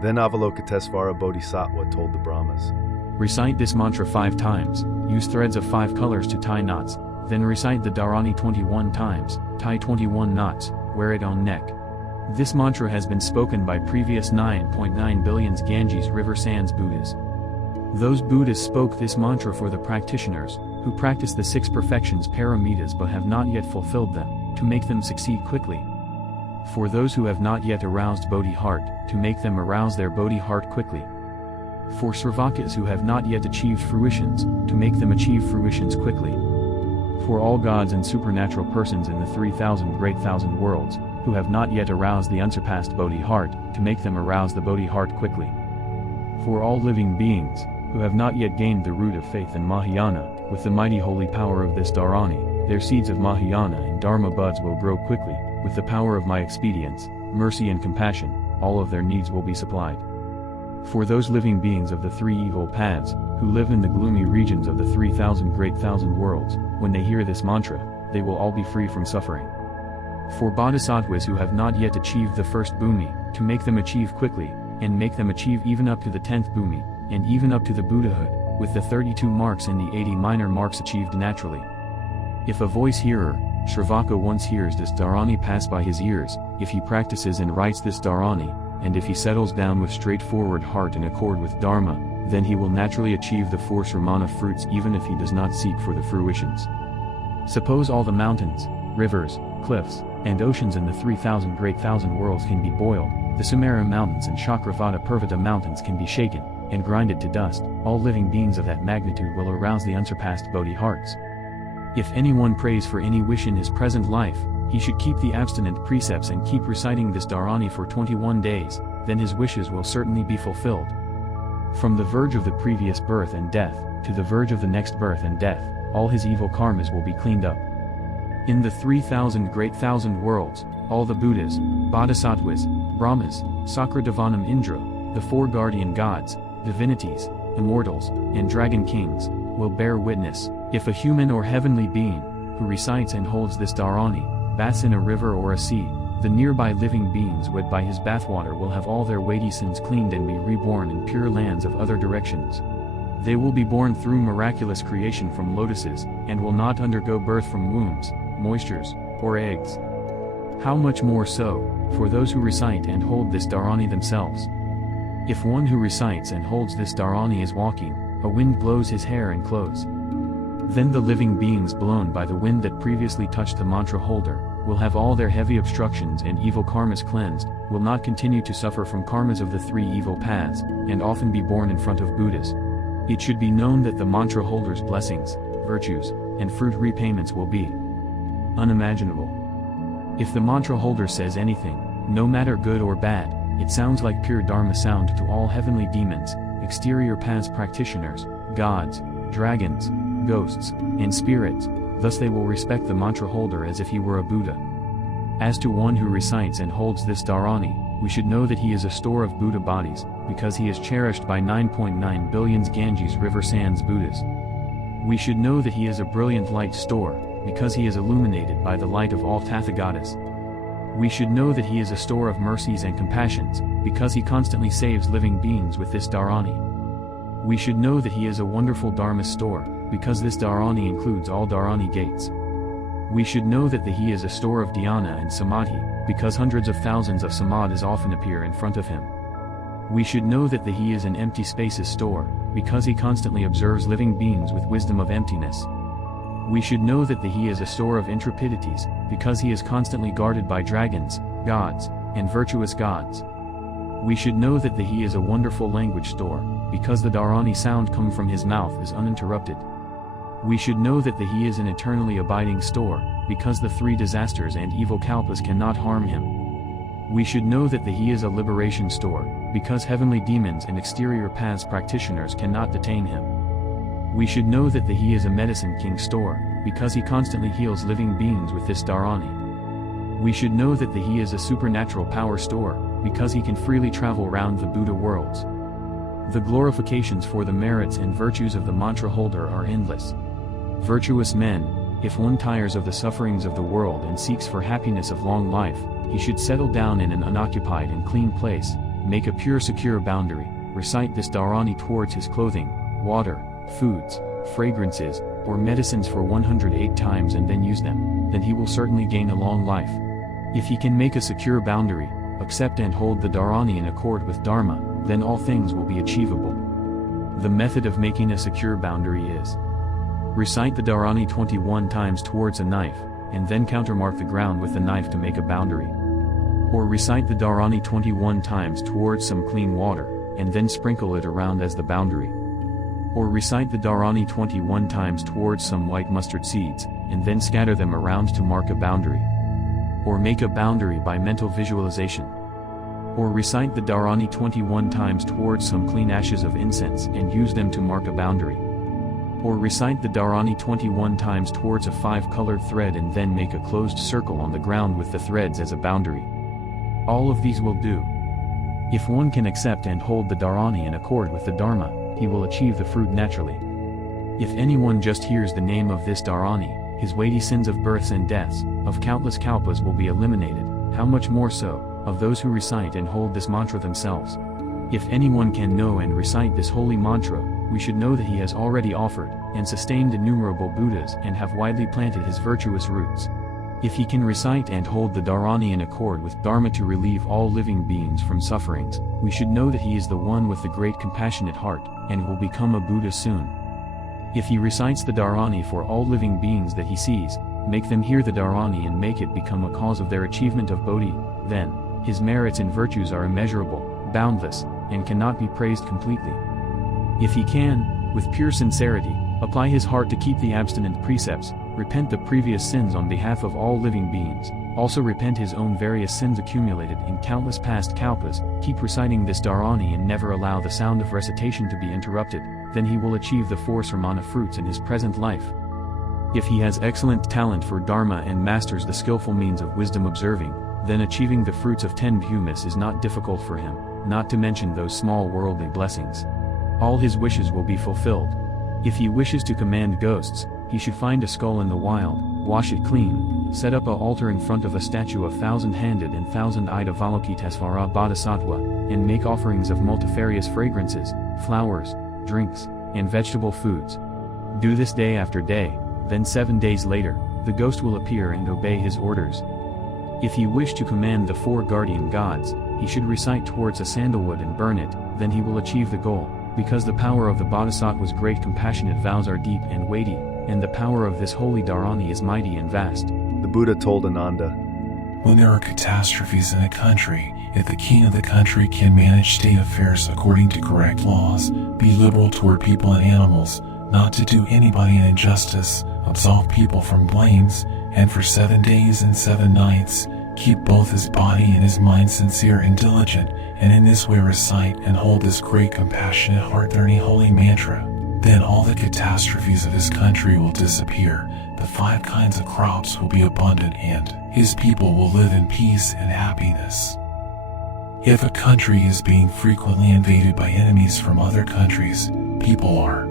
Then Avalokitesvara Bodhisattva told the Brahmas, Recite this mantra 5 times, use threads of 5 colors to tie knots, then recite the Dharani 21 times, tie 21 knots, wear it on neck. This mantra has been spoken by previous 9.9 billion Ganges River Sands Buddhas. Those Buddhas spoke this mantra for the practitioners, who practice the 6 perfections paramitas but have not yet fulfilled them, to make them succeed quickly. For those who have not yet aroused Bodhi heart, to make them arouse their Bodhi heart quickly. For Sravakas who have not yet achieved fruitions, to make them achieve fruitions quickly. For all gods and supernatural persons in the 3,000 great thousand worlds, who have not yet aroused the unsurpassed Bodhi heart, to make them arouse the Bodhi heart quickly. For all living beings, who have not yet gained the root of faith in Mahayana, with the mighty holy power of this Dharani, their seeds of Mahayana and Dharma buds will grow quickly, with the power of my expedience, mercy and compassion, all of their needs will be supplied. For those living beings of the 3 evil paths, who live in the gloomy regions of the 3,000 great thousand worlds, when they hear this mantra, they will all be free from suffering. For bodhisattvas who have not yet achieved the first bhumi, to make them achieve quickly, and make them achieve even up to the 10th bhumi, and even up to the Buddhahood, with the 32 marks and the 80 minor marks achieved naturally. If a voice hearer, Shravaka once hears this Dharani pass by his ears, if he practices and writes this Dharani, and if he settles down with straightforward heart in accord with Dharma, then he will naturally achieve the 4 Sramana fruits even if he does not seek for the fruitions. Suppose all the mountains, rivers, cliffs, and oceans in the 3,000 great thousand worlds can be boiled, the Sumera mountains and Chakravata Purvata mountains can be shaken, and grinded to dust, all living beings of that magnitude will arouse the unsurpassed Bodhi hearts. If anyone prays for any wish in his present life, he should keep the abstinent precepts and keep reciting this Dharani for 21 days, then his wishes will certainly be fulfilled. From the verge of the previous birth and death, to the verge of the next birth and death, all his evil karmas will be cleaned up. In the 3,000 great thousand worlds, all the Buddhas, Bodhisattvas, Brahmas, Sakradevanam Indra, the 4 guardian gods, divinities, immortals, and dragon kings, will bear witness, if a human or heavenly being, who recites and holds this Dharani, baths in a river or a sea, the nearby living beings wet by his bathwater will have all their weighty sins cleaned and be reborn in pure lands of other directions. They will be born through miraculous creation from lotuses, and will not undergo birth from wombs, moistures, or eggs. How much more so, for those who recite and hold this Dharani themselves. If one who recites and holds this Dharani is walking, a wind blows his hair and clothes. Then the living beings blown by the wind that previously touched the mantra holder, will have all their heavy obstructions and evil karmas cleansed, will not continue to suffer from karmas of the 3 evil paths, and often be born in front of Buddhas. It should be known that the mantra holder's blessings, virtues, and fruit repayments will be unimaginable. If the mantra holder says anything, no matter good or bad, it sounds like pure Dharma sound to all heavenly demons, exterior paths practitioners, gods, dragons, ghosts, and spirits, thus they will respect the mantra holder as if he were a Buddha. As to one who recites and holds this Dharani, we should know that he is a store of Buddha bodies, because he is cherished by 9.9 billion Ganges River Sands Buddhas. We should know that he is a brilliant light store, because he is illuminated by the light of all Tathagatas. We should know that he is a store of mercies and compassions, because he constantly saves living beings with this Dharani. We should know that he is a wonderful Dharma store, because this Dharani includes all Dharani gates. We should know that he is a store of dhyana and samadhi, because hundreds of thousands of samadhis often appear in front of him. We should know that he is an empty spaces store, because he constantly observes living beings with wisdom of emptiness. We should know that he is a store of intrepidities, because he is constantly guarded by dragons, gods, and virtuous gods. We should know that he is a wonderful language store, because the Dharani sound come from his mouth is uninterrupted. We should know that he is an eternally abiding store, because the 3 disasters and evil kalpas cannot harm him. We should know that he is a liberation store, because heavenly demons and exterior paths practitioners cannot detain him. We should know that he is a medicine king store, because he constantly heals living beings with this Dharani. We should know that he is a supernatural power store, because he can freely travel around the Buddha worlds. The glorifications for the merits and virtues of the mantra holder are endless. Virtuous men, if one tires of the sufferings of the world and seeks for happiness of long life, he should settle down in an unoccupied and clean place, Make a pure secure boundary, recite this Dharani towards his clothing, water, foods, fragrances, or medicines for 108 times and then use them, then he will certainly gain a long life. If he can make a secure boundary, accept and hold the Dharani in accord with Dharma, then all things will be achievable. The method of making a secure boundary is: recite the Dharani 21 times towards a knife, and then countermark the ground with the knife to make a boundary. Or recite the Dharani 21 times towards some clean water, and then sprinkle it around as the boundary. Or recite the Dharani 21 times towards some white mustard seeds, and then scatter them around to mark a boundary. Or make a boundary by mental visualization. Or recite the Dharani 21 times towards some clean ashes of incense and use them to mark a boundary. Or recite the Dharani 21 times towards a 5-colored thread and then make a closed circle on the ground with the threads as a boundary. All of these will do. If one can accept and hold the Dharani in accord with the Dharma, he will achieve the fruit naturally. If anyone just hears the name of this Dharani, his weighty sins of births and deaths, of countless kalpas will be eliminated, how much more so, of those who recite and hold this mantra themselves. If anyone can know and recite this holy mantra, we should know that he has already offered and sustained innumerable Buddhas and have widely planted his virtuous roots. If he can recite and hold the Dharani in accord with Dharma to relieve all living beings from sufferings, we should know that he is the one with the great compassionate heart, and will become a Buddha soon. If he recites the Dharani for all living beings that he sees, make them hear the Dharani and make it become a cause of their achievement of Bodhi, then his merits and virtues are immeasurable, boundless, and cannot be praised completely. If he can, with pure sincerity, apply his heart to keep the abstinent precepts, repent the previous sins on behalf of all living beings, also repent his own various sins accumulated in countless past kalpas, keep reciting this Dharani and never allow the sound of recitation to be interrupted, then he will achieve the 4 Sramana fruits in his present life. If he has excellent talent for Dharma and masters the skillful means of wisdom observing, then achieving the fruits of 10 bhumis is not difficult for him, not to mention those small worldly blessings. All his wishes will be fulfilled. If he wishes to command ghosts, he should find a skull in the wild, wash it clean, set up an altar in front of a statue of 1,000-handed and 1,000-eyed Avalokitesvara Bodhisattva, and make offerings of multifarious fragrances, flowers, drinks, and vegetable foods. Do this day after day, then 7 days later, the ghost will appear and obey his orders. If he wish to command the 4 guardian gods, he should recite towards a sandalwood and burn it, then he will achieve the goal, because the power of the Bodhisattva's great compassionate vows are deep and weighty, and the power of this holy Dharani is mighty and vast. The Buddha told Ananda, when there are catastrophes in a country, if the king of the country can manage state affairs according to correct laws, be liberal toward people and animals, not to do anybody an injustice, absolve people from blames, and for 7 days and 7 nights, keep both his body and his mind sincere and diligent, and in this way recite and hold this great compassionate heart-turning holy mantra, then all the catastrophes of his country will disappear, the 5 kinds of crops will be abundant, and his people will live in peace and happiness. If a country is being frequently invaded by enemies from other countries, people are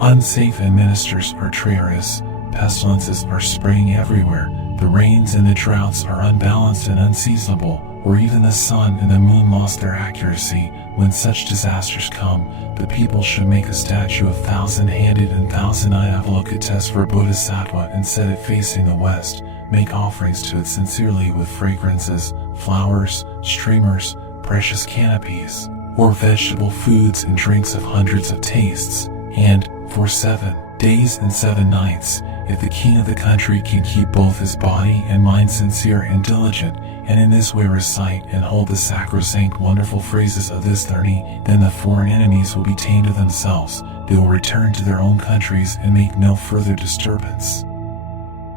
unsafe and ministers are traitorous, pestilences are spreading everywhere, the rains and the droughts are unbalanced and unseasonable, or even the sun and the moon lost their accuracy. When such disasters come, the people should make a statue of 1,000-handed and 1,000-eyed Avalokitesvara Bodhisattva and set it facing the west. Make offerings to it sincerely with fragrances, flowers, streamers, precious canopies, or vegetable foods and drinks of hundreds of tastes. And, for 7 days and 7 nights, if the king of the country can keep both his body and mind sincere and diligent, and in this way recite and hold the sacrosanct wonderful phrases of this Dharani, then the foreign enemies will be tamed of themselves, they will return to their own countries and make no further disturbance.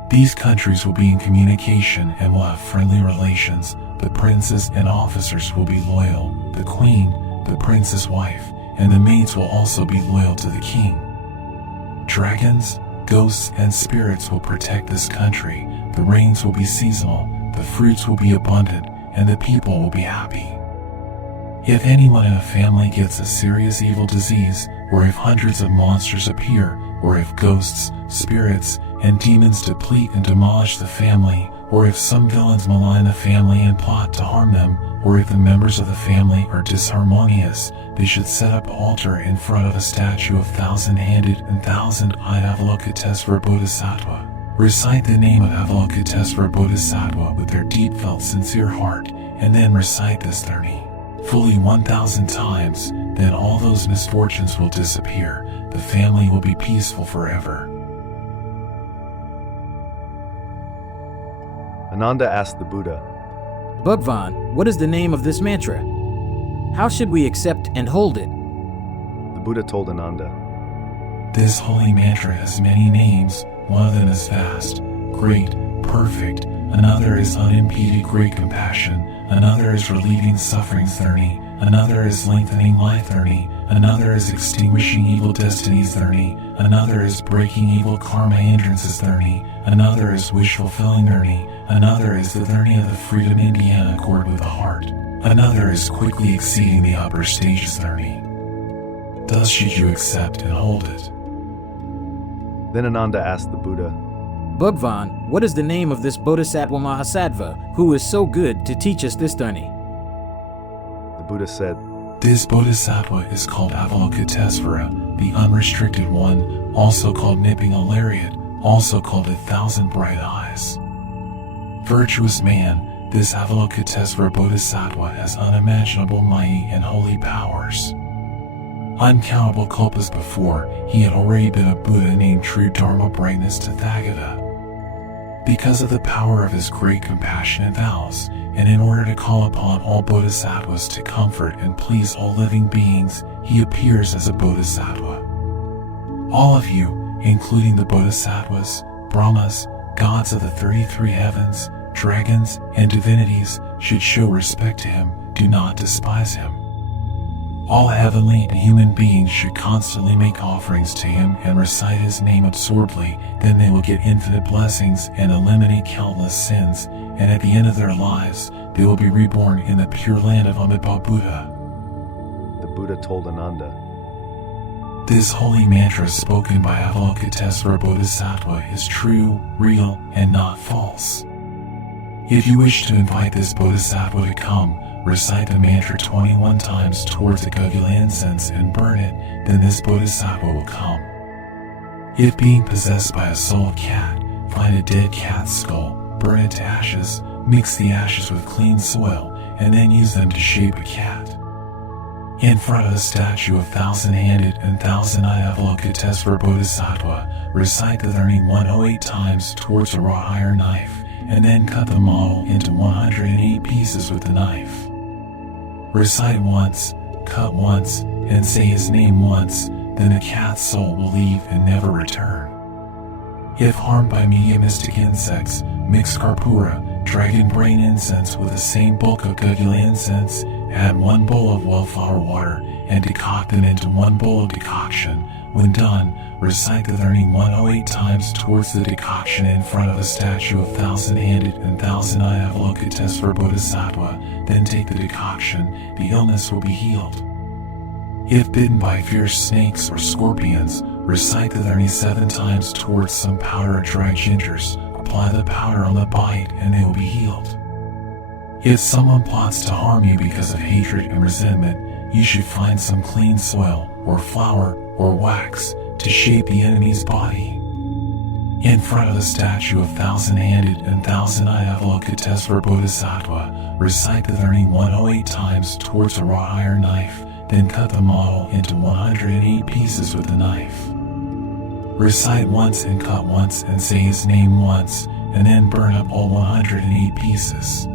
These countries will be in communication and will have friendly relations, the princes and officers will be loyal, the queen, the prince's wife, and the maids will also be loyal to the king. Dragons, ghosts, and spirits will protect this country, the rains will be seasonal, the fruits will be abundant, and the people will be happy. If anyone in a family gets a serious evil disease, or if hundreds of monsters appear, or if ghosts, spirits, and demons deplete and demolish the family, or if some villains malign the family and plot to harm them, or if the members of the family are disharmonious, they should set up an altar in front of a statue of thousand-handed and thousand-eyed Avalokitesvara Bodhisattva. Recite the name of Avalokitesvara Bodhisattva with their deep-felt sincere heart, and then recite this 30, fully 1,000 times, then all those misfortunes will disappear. The family will be peaceful forever. Ananda asked the Buddha, Bhagwan, what is the name of this mantra? How should we accept and hold it? The Buddha told Ananda, This holy mantra has many names. One of them is vast, great, perfect. Another is unimpeded great compassion. Another is relieving sufferings 30. Another is lengthening life 30. Another is extinguishing evil destinies 30. Another is breaking evil karma hindrances 30. Another is wish fulfilling 30. Another is the 30 of the freedom Indiana accord with the heart. Another is quickly exceeding the upper stages 30. Thus should you accept and hold it. Then Ananda asked the Buddha, Bhagwan, what is the name of this Bodhisattva Mahasattva who is so good to teach us this dharni? The Buddha said, This Bodhisattva is called Avalokitesvara, the unrestricted one, also called nipping a lariat, also called 1,000 bright eyes. Virtuous man, this Avalokitesvara Bodhisattva has unimaginable mighty and holy powers. Uncountable kalpas before, he had already been a Buddha named True Dharma Brightness Tathagata. Because of the power of his great compassion and vows, and in order to call upon all bodhisattvas to comfort and please all living beings, he appears as a bodhisattva. All of you, including the bodhisattvas, Brahmas, gods of the 33 heavens, dragons, and divinities, should show respect to him, do not despise him. All heavenly and human beings should constantly make offerings to him and recite his name absorbedly, then they will get infinite blessings and eliminate countless sins, and at the end of their lives, they will be reborn in the pure land of Amitabha Buddha. The Buddha told Ananda, This holy mantra spoken by Avalokitesvara Bodhisattva is true, real, and not false. If you wish to invite this Bodhisattva to come, recite the mantra 21 times towards the Gugula incense and burn it, then this Bodhisattva will come. If being possessed by a soul cat, find a dead cat's skull, burn it to ashes, mix the ashes with clean soil, and then use them to shape a cat. In front of the statue of thousand-handed and thousand-eyed Avalokitesvara Bodhisattva, recite the dharni 108 times towards a wrought iron knife, and then cut the model into 108 pieces with the knife. Recite once, cut once, and say his name once, then the cat's soul will leave and never return. If harmed by mediumistic insects, mix Karpura, dragon brain incense with the same bulk of Gugula incense, add 1 bowl of wellflower water, and decoct them into 1 bowl of decoction. When done, recite the dharni 108 times towards the decoction in front of a statue of thousand-handed and thousand-eyed Avalokitesvara Bodhisattva, then take the decoction, the illness will be healed. If bitten by fierce snakes or scorpions, recite the dharni 7 times towards some powder or dried gingers, apply the powder on the bite and they will be healed. If someone plots to harm you because of hatred and resentment, you should find some clean soil, or flour, or wax, to shape the enemy's body. In front of the statue of thousand-handed and thousand-eyed Avalokitesvara Bodhisattva, recite the dharni 108 times towards a wrought iron knife, then cut the model into 108 pieces with the knife. Recite once and cut once and say his name once, and then burn up all 108 pieces.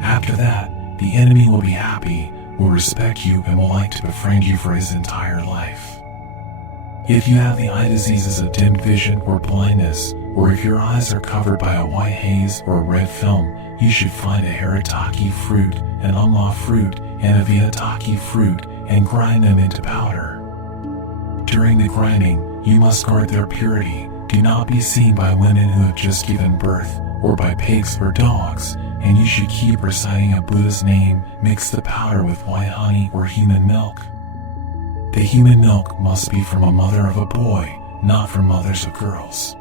After that, the enemy will be happy, will respect you, and will like to befriend you for his entire life. If you have the eye diseases of dim vision or blindness, or if your eyes are covered by a white haze or a red film, you should find a haritaki fruit, an umla fruit, and a viataki fruit, and grind them into powder. During the grinding, you must guard their purity. Do not be seen by women who have just given birth, or by pigs or dogs, and you should keep reciting a Buddha's name. Mix the powder with white honey or human milk. The human milk must be from a mother of a boy, not from mothers of girls.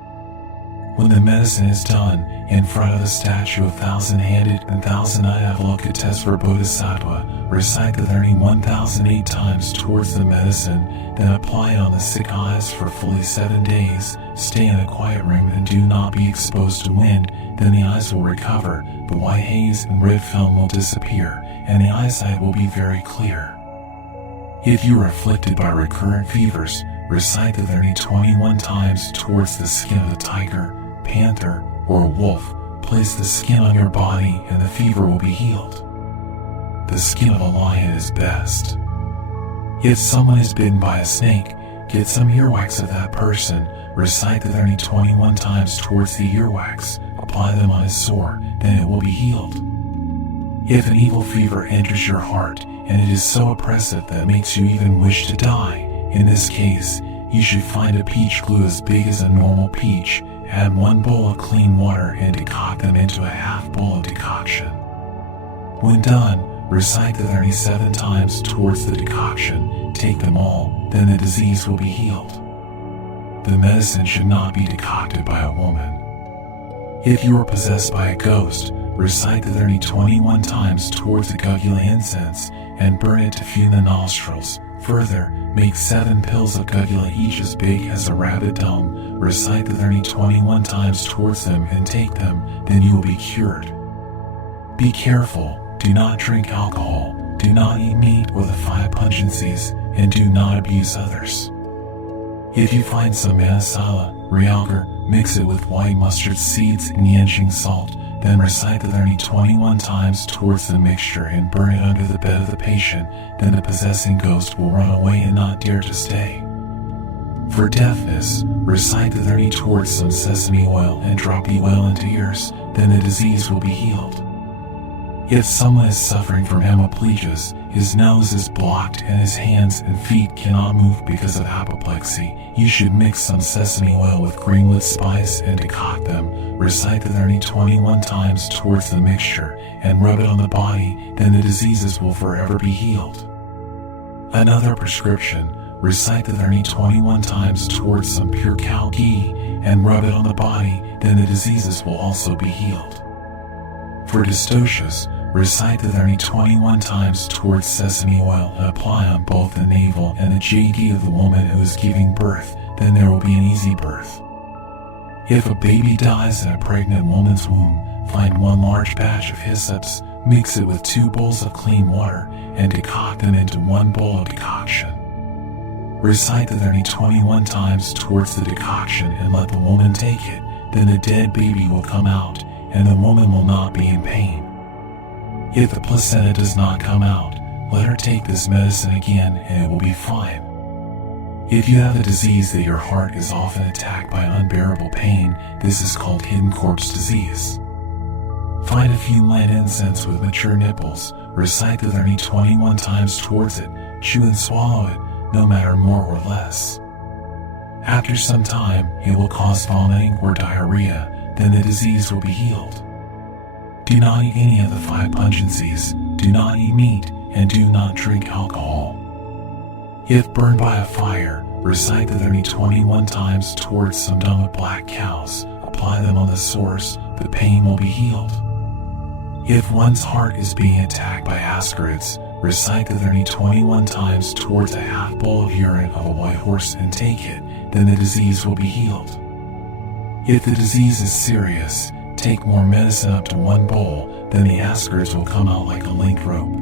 When the medicine is done, in front of the statue of thousand-handed and thousand-eyed Avalokitesvara Bodhisattva, recite the 31,008 times towards the medicine, then apply it on the sick eyes for fully 7 days. Stay in a quiet room and do not be exposed to wind, then the eyes will recover, the white haze and red film will disappear, and the eyesight will be very clear. If you are afflicted by recurrent fevers, recite the 21 times towards the skin of the tiger, panther, or a wolf. Place the skin on your body and the fever will be healed. The skin of a lion is best. If someone is bitten by a snake, get some earwax of that person, recite the 21 times towards the earwax, apply them on his sore, then it will be healed. If an evil fever enters your heart, and it is so oppressive that it makes you even wish to die, in this case, you should find a peach glue as big as a normal peach, add 1 bowl of clean water and decoct them into a half bowl of decoction. When done, recite the 37 times towards the decoction, take them all, then the disease will be healed. The medicine should not be decocted by a woman. If you are possessed by a ghost, recite the 21 times towards the gugula incense and burn it to fume the nostrils. Further, make 7 pills of gugula each as big as a rabbit dome, recite the 21 times towards them and take them, then you will be cured. Be careful, do not drink alcohol, do not eat meat or the 5 pungencies, and do not abuse others. If you find some manasala, realgar, mix it with white mustard seeds and yanching salt, then recite the 21 times towards the mixture and burn it under the bed of the patient, then the possessing ghost will run away and not dare to stay. For deafness, recite the 30 towards some sesame oil and drop the oil into ears, then the disease will be healed. If someone is suffering from hemiplegias, his nose is blocked and his hands and feet cannot move because of apoplexy, you should mix some sesame oil with greenwood spice and decoct them, recite the 21 times towards the mixture, and rub it on the body, then the diseases will forever be healed. Another prescription, recite the 21 times towards some pure cow ghee, and rub it on the body, then the diseases will also be healed. For dystocias, recite the 21 times towards sesame oil and apply on both the navel and the JD of the woman who is giving birth, then there will be an easy birth. If a baby dies in a pregnant woman's womb, find 1 large batch of hyssops, mix it with 2 bowls of clean water, and decoct them into 1 bowl of decoction. Recite the 21 times towards the decoction and let the woman take it, then the dead baby will come out, and the woman will not be in pain. If the placenta does not come out, let her take this medicine again and it will be fine. If you have a disease that your heart is often attacked by unbearable pain, this is called hidden corpse disease. Find a few light incense with mature nipples, recite the 21 times towards it, chew and swallow it, no matter more or less. After some time, it will cause vomiting or diarrhea, then the disease will be healed. Do not eat any of the 5 pungencies, do not eat meat, and do not drink alcohol. If burned by a fire, recite the 21 times towards some dung of black cows, apply them on the sores, the pain will be healed. If one's heart is being attacked by ascarids, recite the 21 times towards a half bowl of urine of a white horse and take it, then the disease will be healed. If the disease is serious, take more medicine up to 1 bowl, then the ascarids will come out like a linked rope.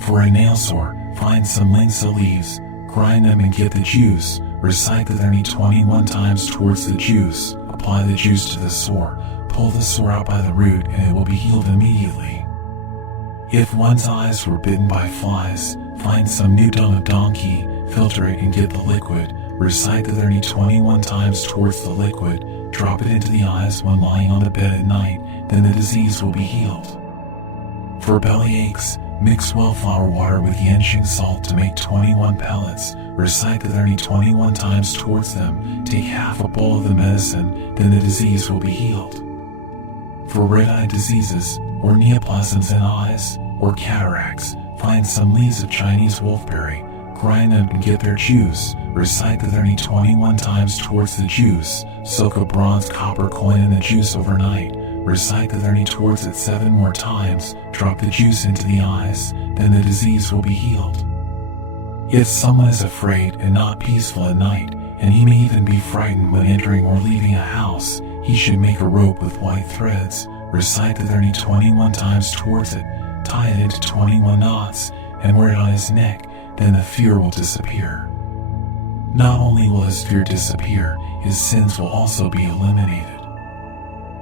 For a nail sore, find some linxa leaves, grind them and get the juice, recite the 21 times towards the juice, apply the juice to the sore, pull the sore out by the root and it will be healed immediately. If one's eyes were bitten by flies, find some new dung of donkey, filter it and get the liquid, recite the 21 times towards the liquid, drop it into the eyes when lying on the bed at night, then the disease will be healed. For belly aches, mix wellflower water with yanching salt to make 21 pellets, recite the 21 times towards them, take half a bowl of the medicine, then the disease will be healed. For red-eye diseases, or neoplasms in eyes, or cataracts, find some leaves of Chinese wolfberry, grind them and get their juice. Recite the 30 times towards the juice. Soak a bronze copper coin in the juice overnight. Recite the 30 towards it 7 more times. Drop the juice into the eyes, then the disease will be healed. If someone is afraid and not peaceful at night, and he may even be frightened when entering or leaving a house, he should make a rope with white threads. Recite the 30 times towards it, tie it into 21 knots, and wear it on his neck, then the fear will disappear. Not only will his fear disappear, his sins will also be eliminated.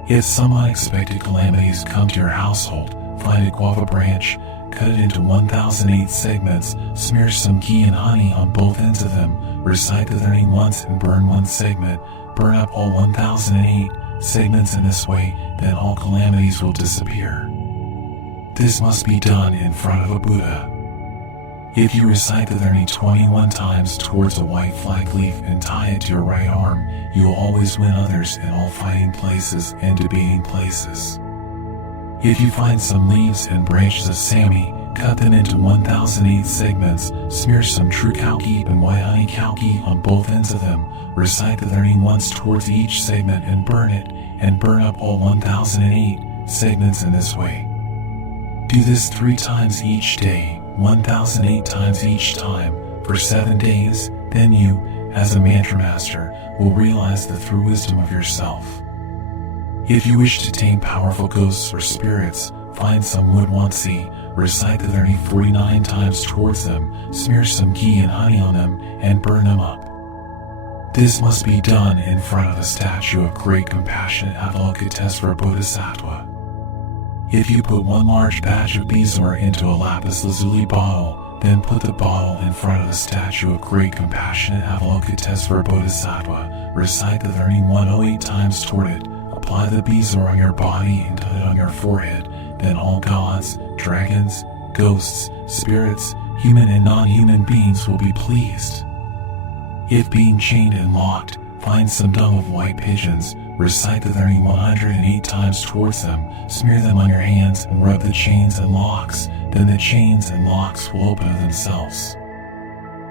If some unexpected calamities come to your household, find a guava branch, cut it into 1008 segments, smear some ghee and honey on both ends of them, recite the 30 once and burn one segment, burn up all 1008 segments in this way, then all calamities will disappear. This must be done in front of a Buddha. If you recite the 30 21 times towards a white flag leaf and tie it to your right arm, you will always win others in all fighting places and debating places. If you find some leaves and branches of sami, cut them into 1008 segments, smear some true cow ghee and white honey cow ghee on both ends of them, recite the 30 once towards each segment and burn it, and burn up all 1008 segments in this way. Do this 3 times each day, 1008 times each time, for 7 days, then you, as a mantra master, will realize the true wisdom of yourself. If you wish to tame powerful ghosts or spirits, find some wood wansi, recite the 30 49 times towards them, smear some ghee and honey on them, and burn them up. This must be done in front of a statue of great compassionate Avalokitesvara Bodhisattva. If you put 1 large batch of bezoar into a lapis lazuli bottle, then put the bottle in front of the statue of great compassionate Avalokitesvara Bodhisattva, recite the 3108 times toward it, apply the bezoar on your body and put it on your forehead, then all gods, dragons, ghosts, spirits, human and non-human beings will be pleased. If being chained and locked, find some dung of white pigeons, recite the 108 times towards them, smear them on your hands and rub the chains and locks, then the chains and locks will open of themselves.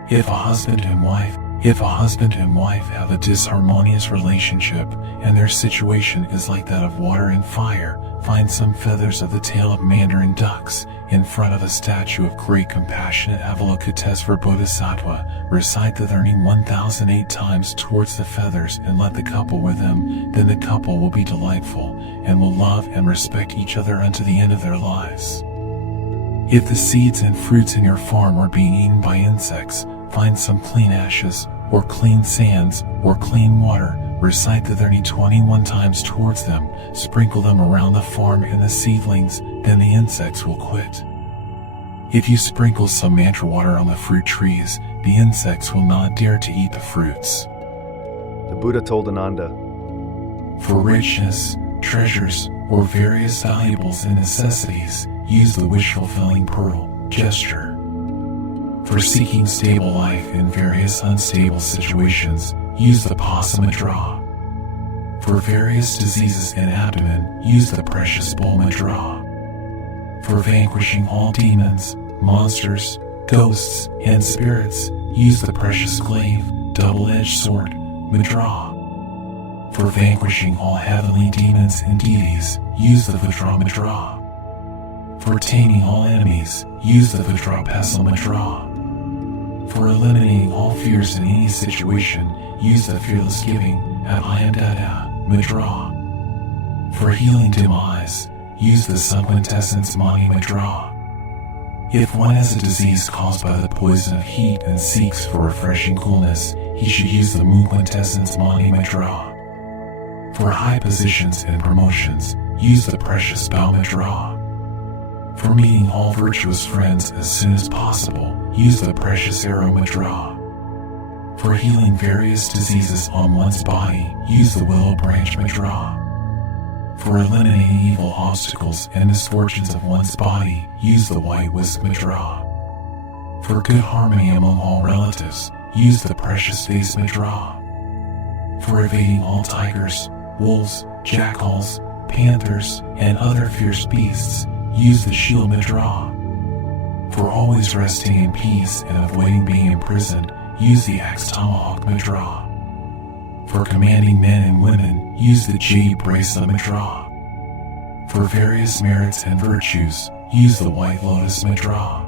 If a husband and wife have a disharmonious relationship, and their situation is like that of water and fire, find some feathers of the tail of mandarin ducks in front of a statue of great compassionate Avalokitesvara Bodhisattva, recite the 1008 times towards the feathers and let the couple with them, then the couple will be delightful, and will love and respect each other unto the end of their lives. If the seeds and fruits in your farm are being eaten by insects, find some clean ashes, or clean sands, or clean water, recite the 21 times towards them, sprinkle them around the farm and the seedlings, then the insects will quit. If you sprinkle some mantra water on the fruit trees, the insects will not dare to eat the fruits. The Buddha told Ananda, For richness, treasures, or various valuables and necessities, use the wish-fulfilling pearl gesture. For seeking stable life in various unstable situations, use the Pasa Mudra. For various diseases in abdomen, use the precious bowl Mudra. For vanquishing all demons, monsters, ghosts, and spirits, use the precious glaive, double-edged sword, Mudra. For vanquishing all heavenly demons and deities, use the Vajra Mudra. For taming all enemies, use the Vajra Pestle Mudra. For eliminating all fears in any situation, use the Fearless Giving at Ayamdada Mudra. For healing dim eyes, use the Sun Quintessence Mani Mudra. If one has a disease caused by the poison of heat and seeks for refreshing coolness, he should use the Moon Quintessence Mani Mudra. For high positions and promotions, use the precious Bow Mudra. For meeting all virtuous friends as soon as possible, use the precious Arrow Mudra. For healing various diseases on one's body, use the Willow Branch Mudra. For eliminating evil obstacles and misfortunes of one's body, use the White Whisk Mudra. For good harmony among all relatives, use the precious Vase Mudra. For evading all tigers, wolves, jackals, panthers, and other fierce beasts, use the Shield Mudra. For always resting in peace and avoiding being imprisoned, use the axe tomahawk Mudra. For commanding men and women, use the jade bracelet Mudra. For various merits and virtues, use the white lotus Mudra.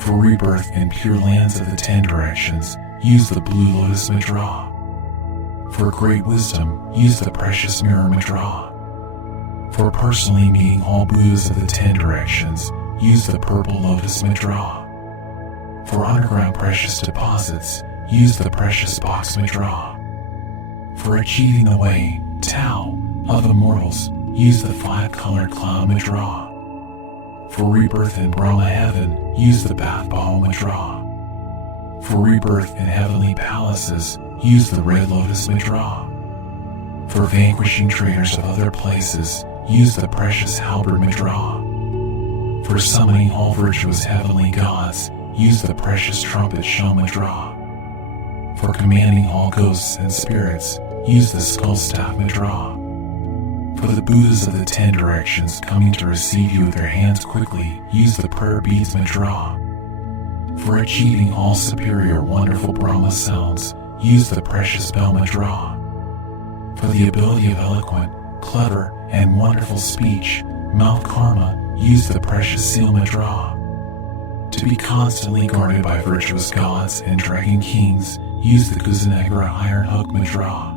For rebirth in pure lands of the 10 directions, use the blue lotus Mudra. For great wisdom, use the precious mirror Mudra. For personally meeting all Buddhas of the 10 directions, use the purple lotus Mudra. For underground precious deposits, use the precious box Mudra. For achieving the way, Tao, of immortals, use the 5-colored cloud Mudra. For rebirth in Brahma heaven, use the bath bottle Mudra. For rebirth in heavenly palaces, use the red lotus Mudra. For vanquishing traitors of other places, use the precious halberd Mudra. For summoning all virtuous heavenly gods, use the precious trumpet shell Mudra. For commanding all ghosts and spirits, use the skull staff Mudra. For the Buddhas of the 10 directions coming to receive you with their hands quickly, use the prayer beads Mudra. For achieving all superior wonderful Brahma sounds, use the precious bell Mudra. For the ability of eloquent, clever, and wonderful speech, mouth karma, use the precious seal Mudra. To be constantly guarded by virtuous gods and dragon kings, use the Kuzunagra iron hook Mudra.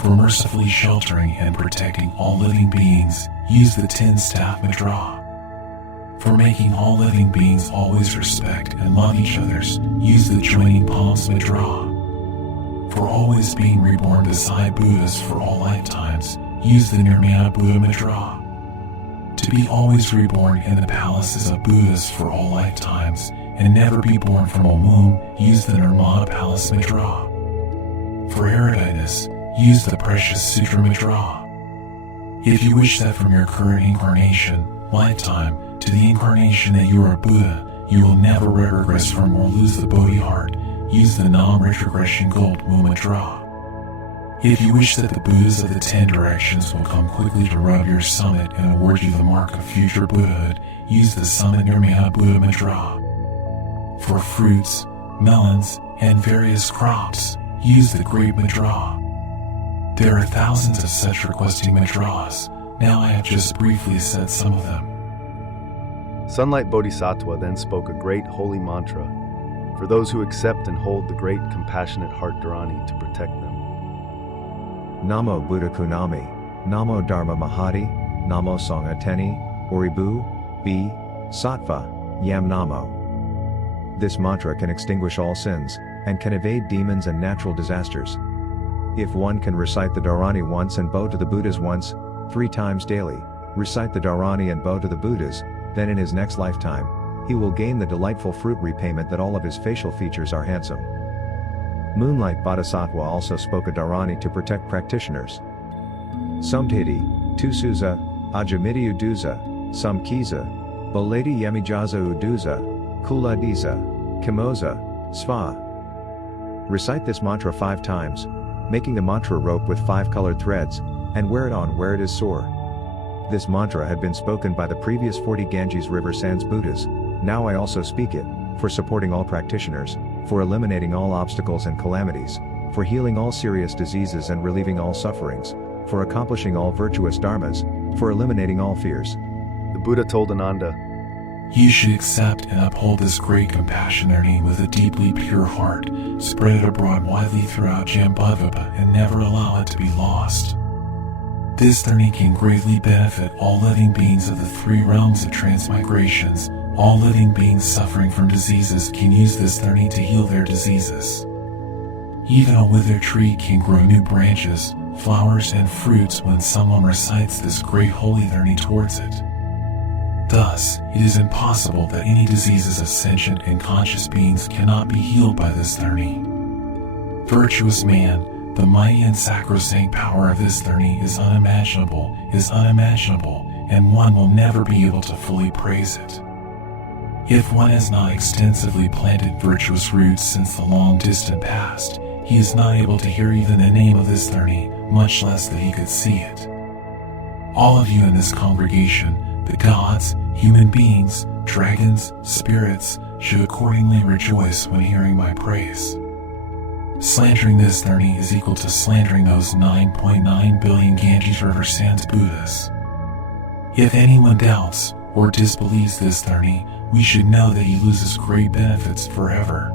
For mercifully sheltering and protecting all living beings, use the 10 staff Mudra. For making all living beings always respect and love each others, use the joining palms Mudra. For always being reborn beside Buddhas for all lifetimes, use the Nirmana Buddha Mudra. To be always reborn in the palaces of Buddhas for all lifetimes, and never be born from a womb, use the Nirmana Palace Mudra. For eruditeness, use the precious Sutra Mudra. If you wish that from your current incarnation, lifetime, to the incarnation that you are a Buddha, you will never regress from or lose the Bodhi heart, use the non-retrogression Gold Wu Mudra. If you wish that the Buddhas of the 10 directions will come quickly to rub your summit and award you the mark of future Buddhahood, use the Summit Nirmana Buddha Mudra. For fruits, melons, and various crops, use the Great Mudra. There are thousands of such requesting Mudras. Now I have just briefly said some of them. Sunlight Bodhisattva then spoke a great holy mantra for those who accept and hold the great compassionate heart Dharani to protect them. Namo Buddha Kunami, Namo Dharma Mahati, Namo Sangha Teni, Oribu, B, Sattva, Yam Namo. This mantra can extinguish all sins, and can evade demons and natural disasters. If one can recite the Dharani once and bow to the Buddhas once, 3 times daily, recite the Dharani and bow to the Buddhas, then in his next lifetime, he will gain the delightful fruit repayment that all of his facial features are handsome. Moonlight Bodhisattva also spoke a Dharani to protect practitioners. Sumtedi, Tusuza, Ajamiti Uduza, Sumkiza, Boladi Yamijaza Uduza, Kuladiza, Kimoza, Sva. Recite this mantra 5 times, making the mantra rope with 5 colored threads, and wear it on where it is sore. This mantra had been spoken by the previous 40 Ganges River Sands Buddhas. Now I also speak it, for supporting all practitioners, for eliminating all obstacles and calamities, for healing all serious diseases and relieving all sufferings, for accomplishing all virtuous dharmas, for eliminating all fears. The Buddha told Ananda, You should accept and uphold this great compassion Dharani with a deeply pure heart, spread it abroad widely throughout Jambudvipa and never allow it to be lost. This Dharani can greatly benefit all living beings of the 3 realms of transmigrations. All living beings suffering from diseases can use this Dharani to heal their diseases. Even a withered tree can grow new branches, flowers, and fruits when someone recites this great holy Dharani towards it. Thus, it is impossible that any diseases of sentient and conscious beings cannot be healed by this Dharani. Virtuous man, the mighty and sacrosanct power of this Dharani is unimaginable, and one will never be able to fully praise it. If one has not extensively planted virtuous roots since the long distant past, he is not able to hear even the name of this Dharani, much less that he could see it. All of you in this congregation, the gods, human beings, dragons, spirits should accordingly rejoice when hearing my praise. Slandering this Tharni is equal to slandering those 9.9 billion Ganges River Sands Buddhas. If anyone doubts or disbelieves this Tharni, we should know that he loses great benefits forever.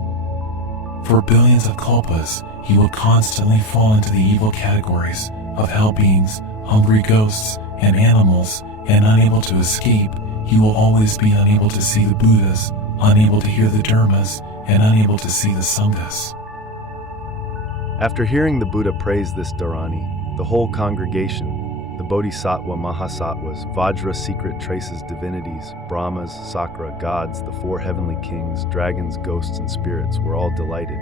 For billions of kalpas, he will constantly fall into the evil categories of hell beings, hungry ghosts, and animals, and unable to escape, he will always be unable to see the Buddhas, unable to hear the Dharmas, and unable to see the Sanghas. After hearing the Buddha praise this Dharani, the whole congregation, the Bodhisattva Mahasattvas, Vajra secret traces divinities, Brahmas, Sakra, gods, the four heavenly kings, dragons, ghosts, and spirits were all delighted.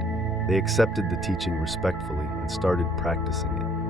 They accepted the teaching respectfully and started practicing it.